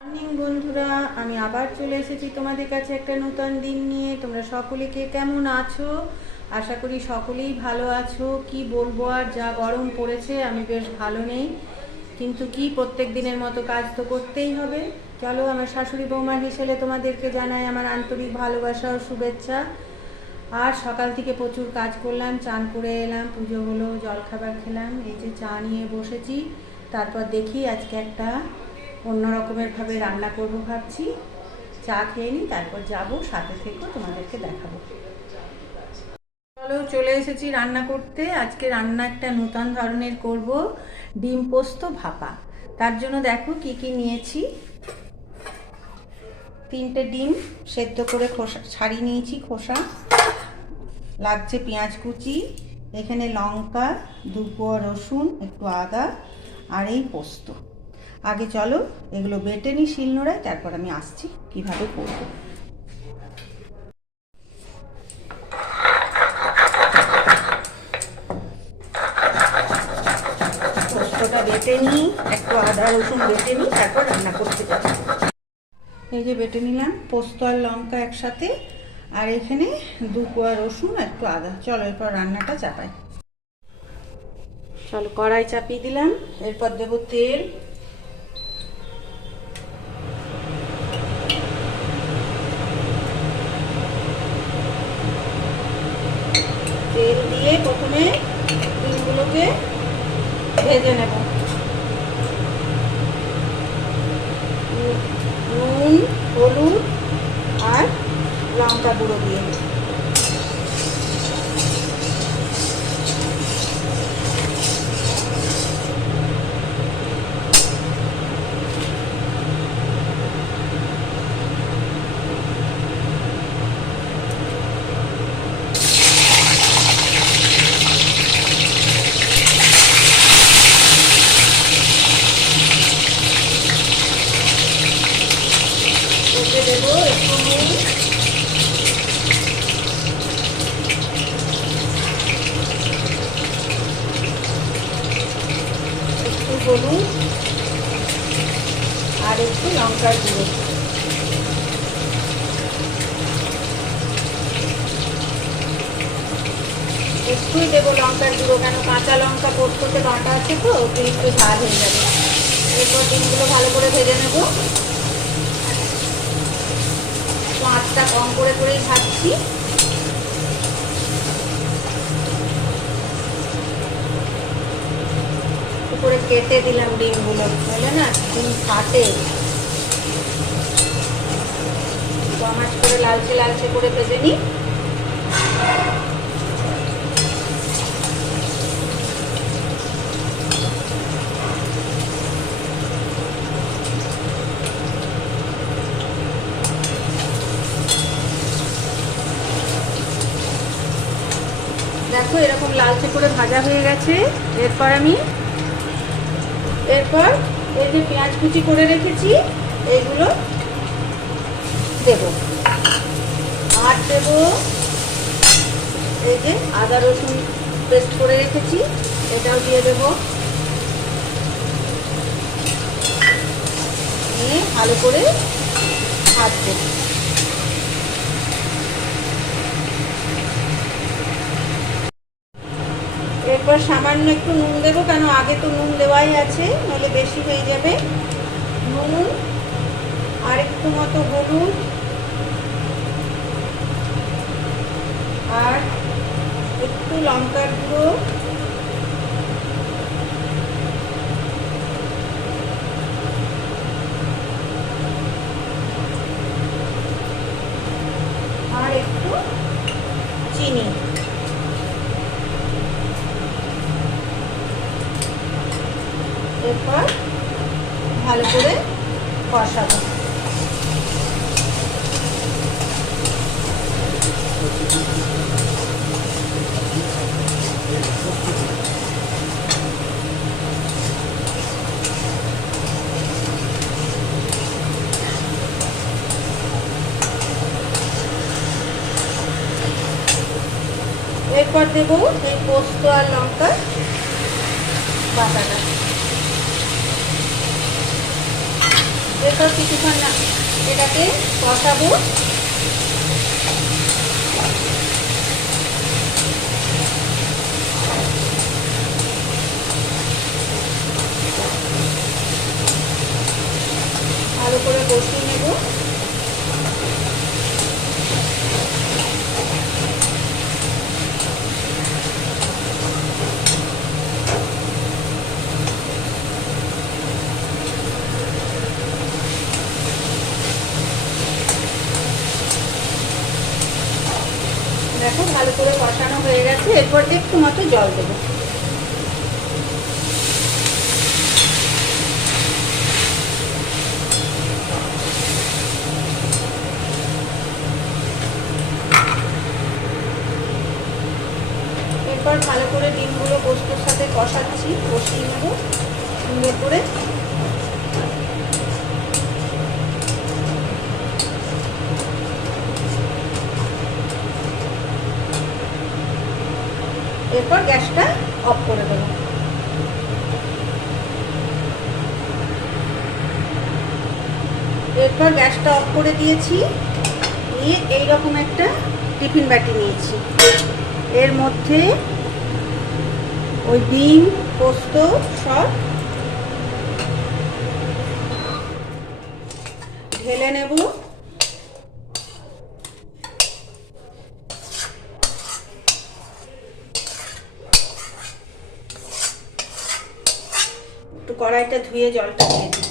Morning বন্ধুরা, আমি আবার চলে এসেছি তোমাদের কাছে একটা নতুন দিন নিয়ে। তোমরা সকলে কে কেমন আছো? আশা করি সকলেই ভালো আছো। কি বলবো, আর যা গরম পড়েছে, আমি বেশ ভালো নেই, কিন্তু কি প্রত্যেক দিনের মতো কাজ তো করতেই হবে। চলো, আমার শাশুড়ি বৌমা হিসেবে তোমাদেরকে জানাই আমার আন্তরিক ভালোবাসা ও শুভেচ্ছা। আর সকাল থেকে প্রচুর কাজ করলাম, চান করে এলাম, পুজো হলো, জলখাবার খেলাম, এই যে চা নিয়ে বসেছি। তারপর দেখি আজকে একটা অন্য রকমের ভাবে রান্না করব ভাবছি। চা খেয়ে নিই, তারপর যাব, সাথে থেকো, তোমাদেরকে দেখাবো। চলো, চলে এসেছি রান্না করতে। আজকে রান্না একটা নতুন ধরনের করব, ডিম পোস্ত ভাপা। তার জন্য দেখো কি কি নিয়েছি। 3টে ডিম সেদ্ধ করে খোসা ছাড়িয়ে নিয়েছি, খোসা। লাগছে পেঁয়াজ কুচি, এখানে লঙ্কা, 2 কোয়া রসুন, একটু আদা, আর এই পোস্ত। আগে চলো এগুলো বেটে নিই শিলনোড়ায়, তারপর আমি আসছি কিভাবে করব। পোস্তটা বেটে নিই, একটু আদা রসুন বেটে নিই, তারপর রান্না করতে যাব। এই যে বেটে নিলাম পোস্ত আর লঙ্কা একসাথে, আর এখানে 2 কোয়া রসুন, একটু আদা। চলো এরপর রান্নাটা চাপাই। চলো কড়াই চাপিয়ে দিলাম, এরপর দেবো তেল। তেল দিয়ে প্রথমে ডিমগুলোকে ভেজে নেব। নুন, হলুদ আর লঙ্কা গুঁড়ো দিয়ে দেবো একটু নুন, একটু হলুদ আর একটু লঙ্কার গুঁড়ো। একটুই দেবো লঙ্কার গুঁড়ো, কেন কাঁচা লঙ্কা পোস্ততে বাটা আছে তো, একটু ঝাল হয়ে যাবে। এরপর ডিমগুলো ভালো করে ভেজে নেব। আঁচটা কম করে করেই ভাজছি। করে কেটে দিলাম ডিমগুলো, বুঝলে না, ডিম ফাটে। কম আঁচ করে লালচে লালচে করে ভেজে নিই। দেখো এরকম লালচে করে ভাজা হয়ে গেছে। এরপর এই যে পেঁয়াজ কুচি করে রেখেছি, এইগুলো দেব। আর দেব এই যে আদা রসুন পেস্ট করে রেখেছি, এটাও দিয়ে দেব। নিয়ে ভালো করে ভাজবো। এরপর সামান্য একটু নুন দেবো, কেন আগে তো নুন দেওয়াই আছে, নইলে বেশি হয়ে যাবে। নুন আর একটু মতো হলুদ আর একটু লঙ্কার গুঁড়ো, আর একটু চিনি। এরপর ভালো করে কষাবো। এরপর দেবো এই পোস্ত আর লঙ্কা বাটাটা। এরপর কিছুক্ষণ না এটাকে কষাবো। ভালো করে কষিয়ে নেব। দেখো ভালো করে কষানো হয়ে গেছে, এরপর একটু মতো জল দেবো। এরপর ভালো করে ডিমগুলো পোস্তর সাথে কষাচ্ছি, কষিয়ে নেব সুন্দর করে। এরপর গ্যাসটা অফ করে দেবো। এরপর গ্যাসটা অফ করে দিয়েছি, নিয়ে এইরকম একটা টিফিন বাটি নিয়েছি। এর মধ্যে ওই ডিম পোস্ত সব ঢেলে নেব। একটু কড়াইটা ধুয়ে জলটা দিয়ে দিই।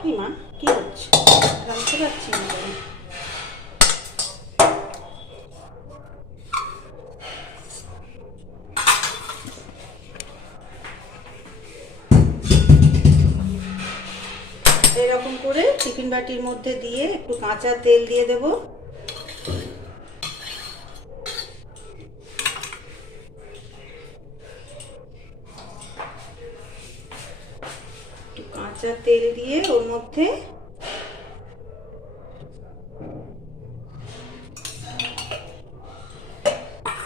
কি মা, কি হচ্ছে? জানতে পারছি না। এরকম করে টিফিন বাটির মধ্যে দিয়ে একটু কাঁচা তেল দিয়ে দেব। একটু কাঁচা তেল দিয়ে ওর মধ্যে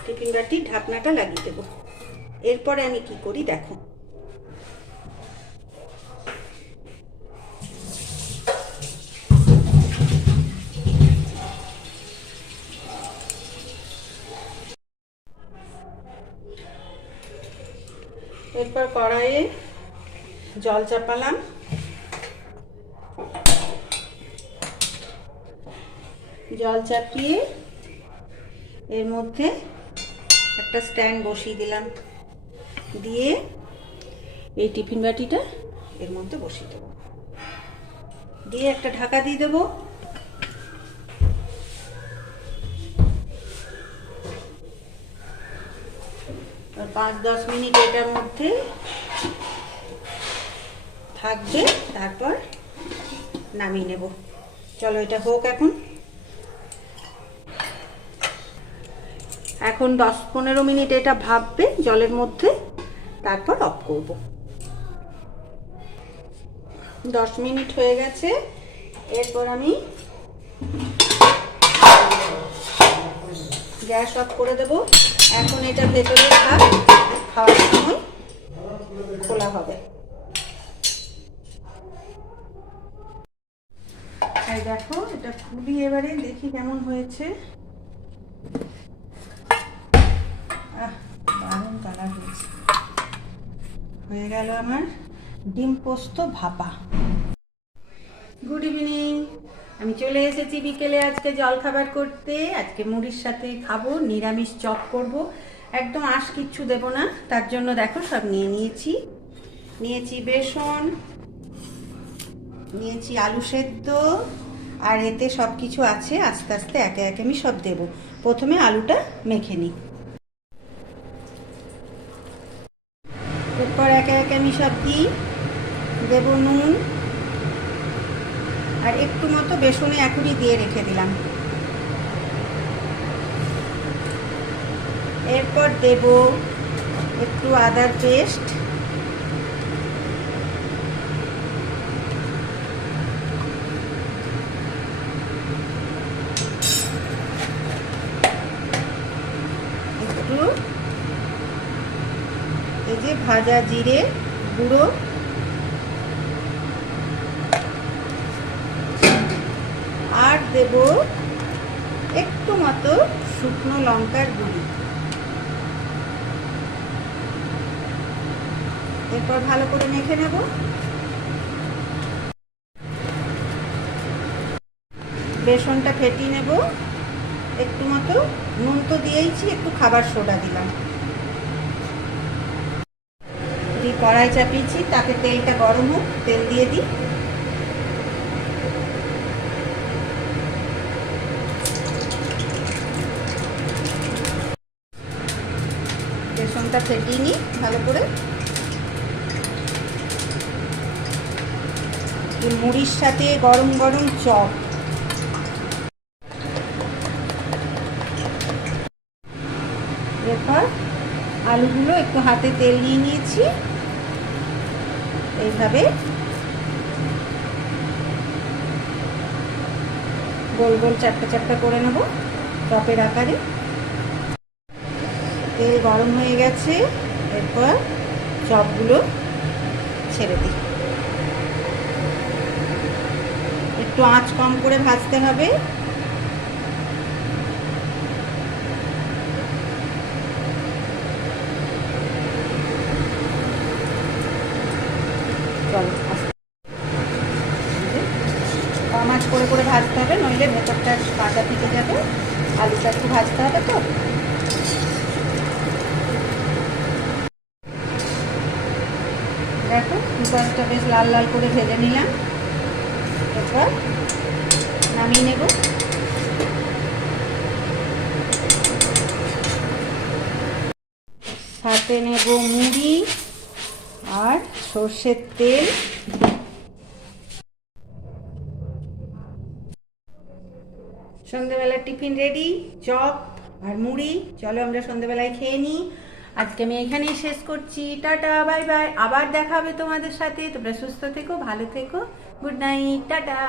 টিফিন বাটির ঢাকনাটা লাগিয়ে দেব। এরপরে আমি কি করি দেখো। এরপর কড়াইয়ে জল চাপালাম, জল চাপিয়ে এর মধ্যে একটা স্ট্যান্ড বসিয়ে দিলাম, দিয়ে এই টিফিন বাটিটা এর মধ্যে বসিয়ে দেবো, দিয়ে একটা ঢাকা দিয়ে দেবো। 5-10 মিনিট এটার মধ্যে থাকবে, তারপর নামিয়ে নেব। চলো এটা হোক। এখন 10-15 মিনিট এটা ভাববে জলের মধ্যে, তারপর অফ করব। 10 মিনিট হয়ে গেছে, এরপর আমি গ্যাস অফ করে দেব। এখন এটা ভেতরে থাক, খাওয়ার সময় খোলা হবে। এই দেখো এটা খুবই, এবারে দেখি কেমন হয়েছে। দারুণ কালার হয়েছে। হয়ে গেল আমার ডিম পোস্ত ভাপা। গুড ইভিনিং, আমি চলে এসেছি বিকেলে আজকে জলখাবার করতে। আজকে মুড়ির সাথে খাবো, নিরামিষ চপ করব, একদম আঁশ কিচ্ছু দেবো না। তার জন্য দেখো সব নিয়েছি বেসন, নিয়েছি আলু সেদ্ধ, আর এতে সব কিছু আছে। আস্তে আস্তে একে একে আমি সব দেবো। প্রথমে আলুটা মেখে নিই, এরপর একে একে আমি সব দিই। দেবো নুন, আর একটু মতো বেসনে এখনই দিয়ে রেখে দিলাম। এরপর দেব একটু আদার পেস্ট, যে ভাজা জিরে গুঁড়ো, আর দেব একটু মতো শুকনো লঙ্কার গুঁড়ি। এরপর ভালো করে মেখে নেব। বেসনটা ফেটিয়ে নেব। একটু মতো নুন তো দিয়েইছি, একটু খাবার সোডা দিলাম। কড়াই চাপিয়েছি, তাতে তেলটা গরম হোক, তেল দিয়ে দিই। বেসনটা ফেটিয়ে নিই ভালো করে। মুড়ির সাথে গরম গরম চপ। এরপর আলুগুলো একটু হাতে তেল নিয়ে নিয়েছি, এইভাবে গোল গোল চারটা চারটা করে নেব চপের আকারে। তেল গরম হয়ে গেছে, এরপর চপগুলো ছেড়ে দিই। একটু আঁচ কম করে ভাজতে হবে। চলো কম আঁচ করে করে ভাজতে হবে, নইলে ভেতরটা কাঁচা থেকে যাবে। আলুটা একটু ভাজতে হবে তো। দেখো দুপাশটা বেশ লাল লাল করে ভেজে নিলাম। এরপর নামিয়ে নেব। সাথে নেব মুড়ি আর সর্ষের তেল। সন্ধ্যেবেলার টিফিন রেডি, চপ আর মুড়ি। চলো আমরা সন্ধ্যেবেলায় খেয়ে নিই। আজকে আমি এখানেই শেষ করছি। Tata, bye bye. আবার দেখা হবে তোমাদের সাথে। তোমরা সুস্থ থেকো, ভালো থেকো। Good night, tata.